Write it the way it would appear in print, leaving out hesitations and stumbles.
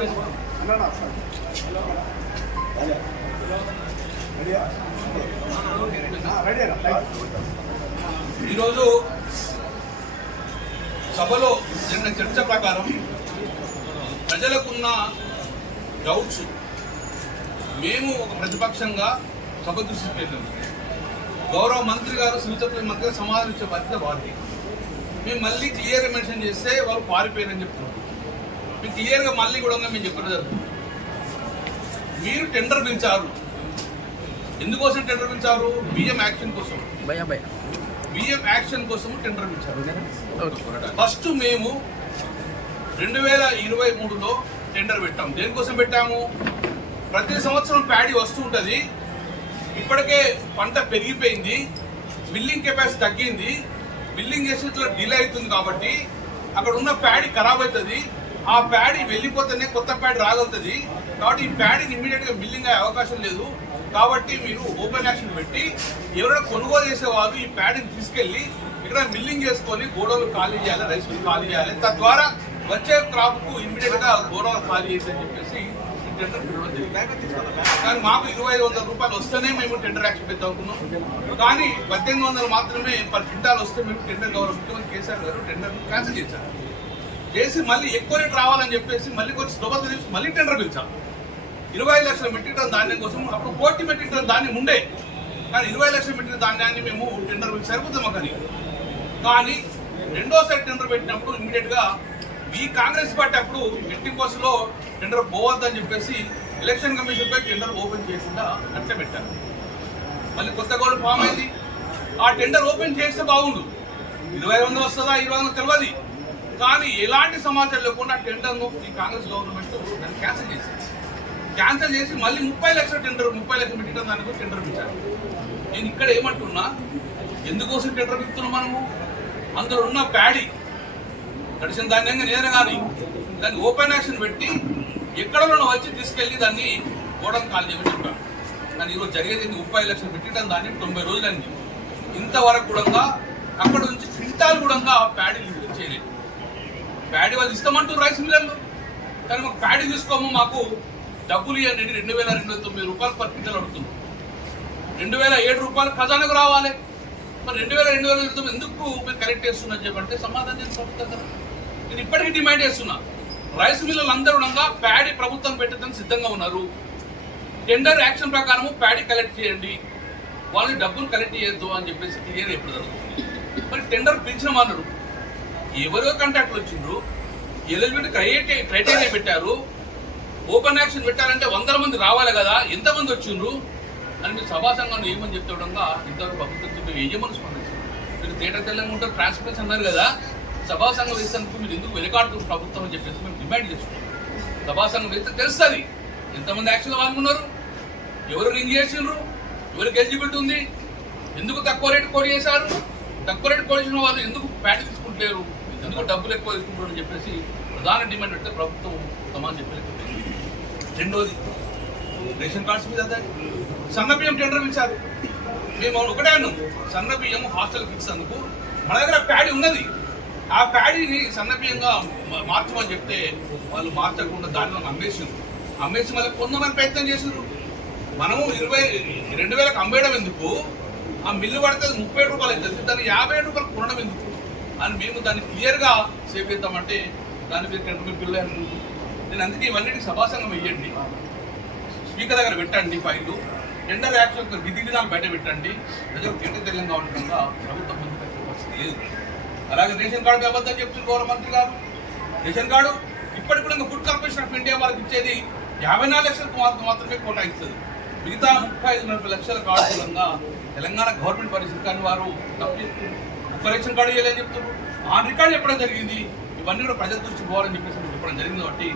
ఈరోజు సభలో జరిగిన చర్చ ప్రకారం ప్రజలకున్న డౌట్స్ మేము ఒక ప్రతిపక్షంగా సభ దృష్టికి వెళ్ళాము. గౌరవ మంత్రి గారు శ్రీచక్ర మంత్రి గారు సమాధానం ఇచ్చే బాధ్యత వారికి. మేము మళ్ళీ క్లియర్గా మెన్షన్ చేస్తే వాళ్ళు పారిపోయారని చెప్తున్నాం. మేము క్లియర్గా మళ్ళీ కూడా మేము చెప్పడం జరుగుతుంది. మీరు టెండర్ పిలిచారు, ఎందుకోసం టెండర్ పిలిచారు? బియ్యం యాక్షన్ కోసం. బియ్యం యాక్షన్ కోసం టెండర్ పిలిచారు. ఫస్ట్ మేము 2023లో టెండర్ పెట్టాము. దేనికోసం పెట్టాము? ప్రతి సంవత్సరం ప్యాడీ వస్తూ ఉంటుంది. ఇప్పటికే పంట పెరిగిపోయింది, బిల్లింగ్ కెపాసిటీ తగ్గింది, బిల్లింగ్ చేసేట్లో డిలే అవుతుంది. కాబట్టి అక్కడ ఉన్న ప్యాడీ ఖరాబ్ అవుతుంది. ఆ ప్యాడీ వెళ్ళిపోతేనే కొత్త ప్యాడీ రాగలుగుతుంది. కాబట్టి ఈ ప్యాడీని ఇమ్మీడియట్గా బిల్లింగ్ అయ్యే అవకాశం లేదు. కాబట్టి మీరు ఓపెన్ యాక్షన్ పెట్టి ఎవరైనా కొనుగోలు చేసేవాళ్ళు ఈ ప్యాడీని తీసుకెళ్లి ఇక్కడ మిల్లింగ్ చేసుకొని గోడౌన్లు ఖాళీ చేయాలి, రైస్ మిల్ ఖాళీ చేయాలి. తద్వారా వచ్చే క్రాప్కు ఇమ్మీడియట్గా గోడౌన్లు ఖాళీ చేయాలని చెప్పేసి టెండర్ పిలవడం జరిగింది. కానీ మాకు 2500 రూపాయలు వస్తేనే మేము టెండర్ యాక్షన్ పెద్దవుతున్నాం. కానీ 1800 మాత్రమే పర్ క్వింటాల్ వస్తే మేము టెండర్ గౌరవ ముఖ్యమంత్రి కేసీఆర్ గారు టెండర్ క్యాన్సిల్ చేశారు. చేసి మళ్ళీ ఎక్కువ రేట్ రావాలని చెప్పేసి మళ్ళీ కొంచెం స్లోబల్ చేసి మళ్ళీ టెండర్ పిలిచాం. 25 లక్షల మెట్రిక్ టన్ ధాన్యం కోసం. అప్పుడు 1 మెట్రిక్ టన్ ధాన్యం ఉండే, కానీ 20 లక్షల మెట్రిక్ ధాన్యాన్ని మేము టెండర్ పిలిచి సరిపోతాం. కానీ రెండోసారి టెండర్ పెట్టినప్పుడు ఇమ్మీడియట్గా ఈ కాంగ్రెస్ పార్టీ అప్పుడు ఎట్టి బస్సులో టెండర్ పోవద్దని చెప్పేసి ఎలక్షన్ కమిషన్ పై టెండర్ ఓపెన్ చేయకుండా అట్లా పెట్టారు. మళ్ళీ కొత్త గవర్నమెంట్ ఫామ్ అయింది. ఆ టెండర్ ఓపెన్ చేస్తే బాగుండు. 2500 వస్తుందా 2500 తెలియదు. కానీ ఎలాంటి సమాచారం లేకుండా టెండర్ను ఈ కాంగ్రెస్ గవర్నమెంట్ దాన్ని క్యాన్సిల్ చేసి మళ్ళీ 30 లక్షల టెండర్ 30 లక్షల మెట్రిక్ టన్ దానికి టెండర్ ఇచ్చారు. నేను ఇక్కడ ఏమంటున్నా, ఎందుకోసం టెండర్ ఇస్తున్నాం? మనము అందులో ఉన్న ప్యాడీ గడిచిన ధాన్యంగా నేనే కానీ దాన్ని ఓపెన్ యాక్షన్ పెట్టి ఎక్కడో వచ్చి తీసుకెళ్లి దాన్ని గోడౌన్ ఖాళీ చేయమని చెప్పాను. కానీ ఈరోజు జరిగేది 30 లక్షల మెట్రిక్ టన్ ధాన్యం 90 రోజులైంది. ఇంతవరకు కూడా అక్కడ నుంచి క్వింటాల్ కూడా ప్యాడీ చేయలేదు. ప్యాడీ వాళ్ళు ఇస్తామంటారు రైస్ మిల్లర్లు, కానీ మాకు ప్యాడీ తీసుకోము, మాకు డబ్బులు ఇవ్వండి. 2209 రూపాయలు పర్ క్వింటల్ అడుగుతున్నాం. 2007 రూపాయలు ఖజానాకు రావాలి. మరి 2209 ఎందుకు మీరు కలెక్ట్ చేస్తున్నారు చెప్పంటే సమాధానం చేసి ప్రభుత్వం. నేను ఇప్పటికీ డిమాండ్ చేస్తున్నా, రైస్ మిల్లులు అందరూ ప్యాడీ ప్రభుత్వం పెట్టడానికి సిద్ధంగా ఉన్నారు. టెండర్ యాక్షన్ ప్రకారం ప్యాడీ కలెక్ట్ చేయండి, వాళ్ళని డబ్బులు కలెక్ట్ చేయొద్దు అని చెప్పేసి క్లియర్ ఎప్పుడు జరుగుతుంది. మరి టెండర్ పిలిచినామన్నారు, ఎవరో కాంట్రాక్ట్లు వచ్చిండ్రు, ఎలిజిబిలిటీ క్రైటీరియా పెట్టారు, ఓపెన్ యాక్షన్ పెట్టాలంటే 100 మంది రావాలి కదా, ఎంతమంది వచ్చిండ్రు అని మీరు సభా సంఘంలో ఏమని చెప్తుండగా ఇంతవరకు ప్రభుత్వం చెప్పి ఏమని స్పందించారు? మీరు తేట తెల్లంగా ఉంటారు, ట్రాన్స్పరెన్సీ అన్నారు కదా, సభా సంఘం వేసేందుకు మీరు ఎందుకు వెనకాడుతున్న ప్రభుత్వం అని చెప్పేసి మేము డిమాండ్ చేస్తున్నాం. సభా సంఘం వేస్తే తెలుస్తుంది ఎంతమంది యాక్షన్లో పాల్గొన్నారు, ఎవరు రింగ్ చేసిండ్రు, ఎవరికి ఎలిజిబిలిటీ ఉంది, ఎందుకు తక్కువ రేటు కోడి చేశారు, తక్కువ రేటు కోడి చేసిన వాళ్ళు ఎందుకు ప్యాటీ తీసుకుంటలేరు, ఎందుకు డబ్బులు ఎక్కువ తీసుకుంటారు అని చెప్పేసి ప్రధాన డిమాండ్ పెడితే ప్రభుత్వం సమానం చెప్పలేదు. రెండోది రేషన్ కార్డ్స్ మీద సన్న బియ్యం టెండర్ ఇచ్చారు. మేము ఒకటే అన్నాం, సన్న బియ్యం హాస్టల్కి ఇచ్చేందుకు మన దగ్గర ప్యాడీ ఉన్నది, ఆ ప్యాడీని సన్న బియ్యంగా మార్చమని చెప్తే వాళ్ళు మార్చకుండా దానిలో అమ్మేసి మళ్ళీ కొంతమంది ప్రయత్నం చేసారు. మనము 22,000కి అమ్మేయడం ఎందుకు, ఆ మిల్లు పడితే 37 రూపాయలు అవుతుంది, దాన్ని 57 రూపాయలు కొనడం ఎందుకు అని మేము దాన్ని క్లియర్గా సేవ్ చేద్దామంటే దాని మీద టెండర్ బిల్లు. నేను అందుకే ఇవన్నిటికి సభాసంగం వెయ్యండి, స్పీకర్ దగ్గర పెట్టండి ఫైళ్ళు, టెండర్ యాక్షన్ విధి విధాలు బయట పెట్టండి, ప్రజలు తేట తెల్లంగా ఉండడంగా ప్రభుత్వం ముందు పెట్టే పరిస్థితి లేదు. అలాగే రేషన్ కార్డు అబద్ధం చెప్తున్నారు గౌరవ మంత్రి గారు. రేషన్ కార్డు ఇప్పటికి కూడా ఫుడ్ కార్పొరేషన్ ఆఫ్ ఇండియా వాళ్ళకి ఇచ్చేది 54 లక్షలకు మాత్రమే కోటా ఇస్తుంది. మిగతా 35 లక్షల కార్డు మూలంగా తెలంగాణ గవర్నమెంట్ పరిస్థితి. కానీ వారు ఒక్క రేషన్ కార్డు ఇవ్వాలని చెప్తున్నారు. ఆ రికార్డు చెప్పడం జరిగింది. ఇవన్నీ కూడా ప్రజల దృష్టి పోవాలని చెప్పేసి చెప్పడం జరిగింది. కాబట్టి